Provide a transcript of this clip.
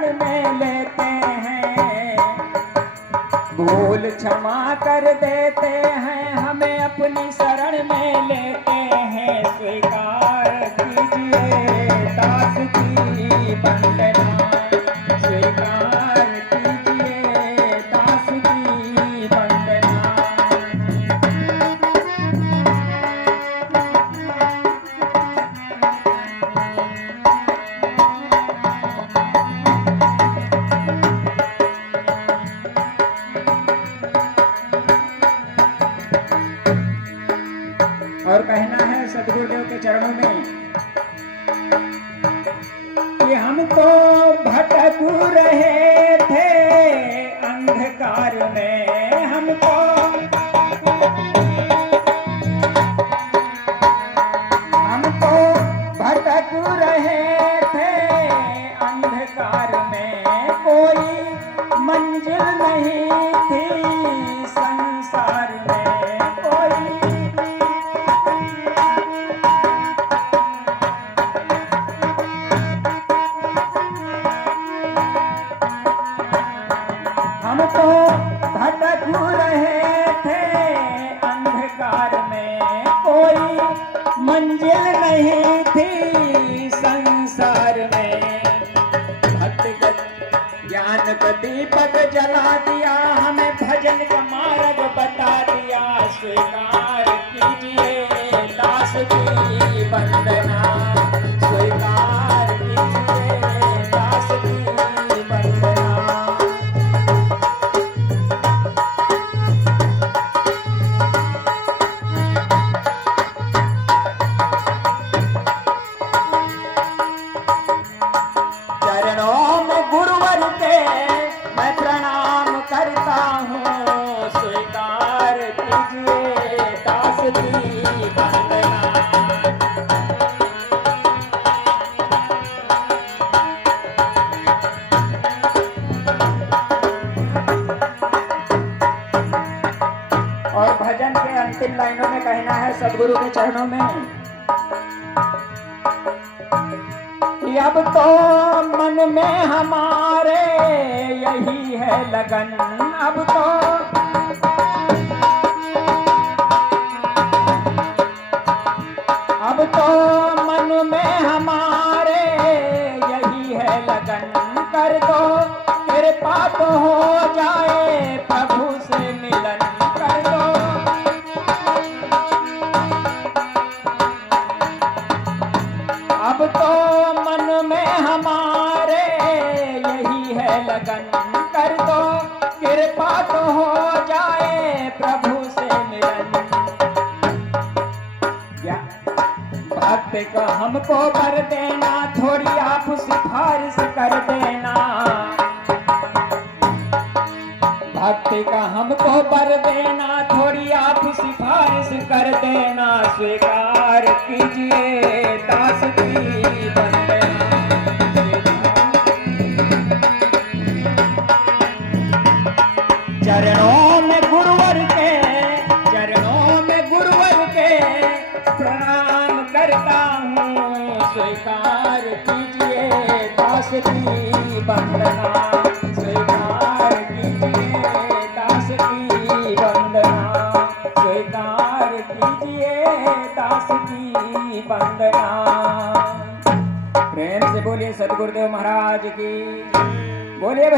शरण में लेते हैं, भूल क्षमा कर देते हैं, हमें अपनी शरण में लेते हैं। स्वीकार कीजिए दास की वंदना, स्वीकार कीजिए दास की वंदना। और कहना है सदगुरुदेव के चरणों में कि हम तो भटक रहे थे अंधकार में, हमको भटक रहे थे अंधकार में, कोई मंजिल नहीं थी संसार में, कोई हम तो भटक रहे थे अंधकार में, कोई मंजिल नहीं थी संसार में। भक्तिगत ज्ञान का दीपक जला दिया, हमें भजन का मार्ग बता दिया। स्वीकार कीजिए दास की वंदना, स्वीकार कीजिए दास की वंदना। चरणों में गुरुवर के मैं प्रणाम करता हूँ, स्वीकार कीजिए दास की वंदना। और भजन के अंतिम लाइनों में कहना है सदगुरु के चरणों में, अब तो मन में हमारे यही है लगन, अब तो मन में हमारे यही है लगन। कर दो कृपा तो हो जाए प्रभु से मिलन, कर दो अब तो मन में हमारे यही है लगन। कर दो कृपा तो हो जाए प्रभु से मिलन। भक्त को हमको कर देना, थोड़ी आप सिफारिश कर देना। भक्ति का हमको बर देना, थोड़ी आप सिफारिश कर देना। स्वीकार कीजिए दास की वंदना, चरणों में गुरुवर के प्रणाम करता हूँ। स्वीकार कीजिए दास की वंदना, स्वीकार कीजिए दास की वंदना, स्वीकार कीजिए दास की वंदना। प्रेम से बोलिए सदगुरुदेव महाराज की, बोलिए।